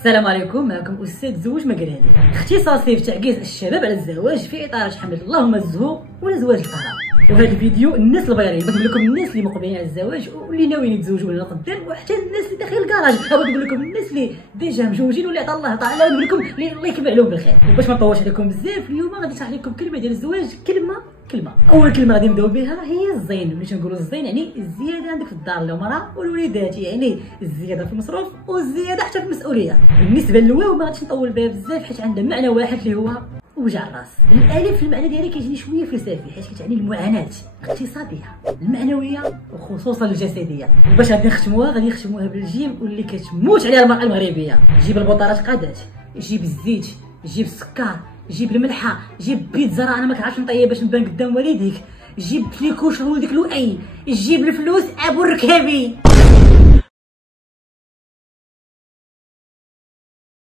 السلام عليكم، معكم استاذ زوج مقراني، اختصاصي في تعكيز الشباب على الزواج في اطار حمله اللهم الزهو ولا زواج القرار. وفي هذا الفيديو الناس البايرين بغيت نقول لكم الناس اللي مقبلين على الزواج واللي ناويين يتزوجوا لنا قدام، وحتى الناس اللي داخل الكراج، بغيت نقول لكم الناس اللي ديجا مجوجين واللي عطا الله طالع، نقول لكم الله يكمل عليهم بالخير. وباش ما نطولش عليكم بزاف، اليوم غادي نشرح لكم كلمه ديال الزواج، كلمه اول كلمه غادي نبداو بها هي الزين. ملي تنقولوا الزين يعني الزياده عندك في الدار الامراء والوليدات، يعني الزياده في المصروف والزياده حتى في المسؤوليه. بالنسبه للواو ما غاديش نطول بها بزاف حيت عندها معنى واحد اللي هو وجع الراس. الالف المعنى ديالها كيجيني شويه فلسفي حيت كتعني المعاناه الاقتصاديه المعنويه وخصوصا الجسديه. وباش غادي نختموها بالجيم واللي كتموت عليها المراه المغربيه. جيب البطارات قادات، جيب الزيت، جيب السكر، جيب الملحه، جيب بيتزا راه انا ما كنعرفش نطيب باش نبان قدام والديك، جيب كليكوش لولدك لؤي، جيب الفلوس ابو الركابي.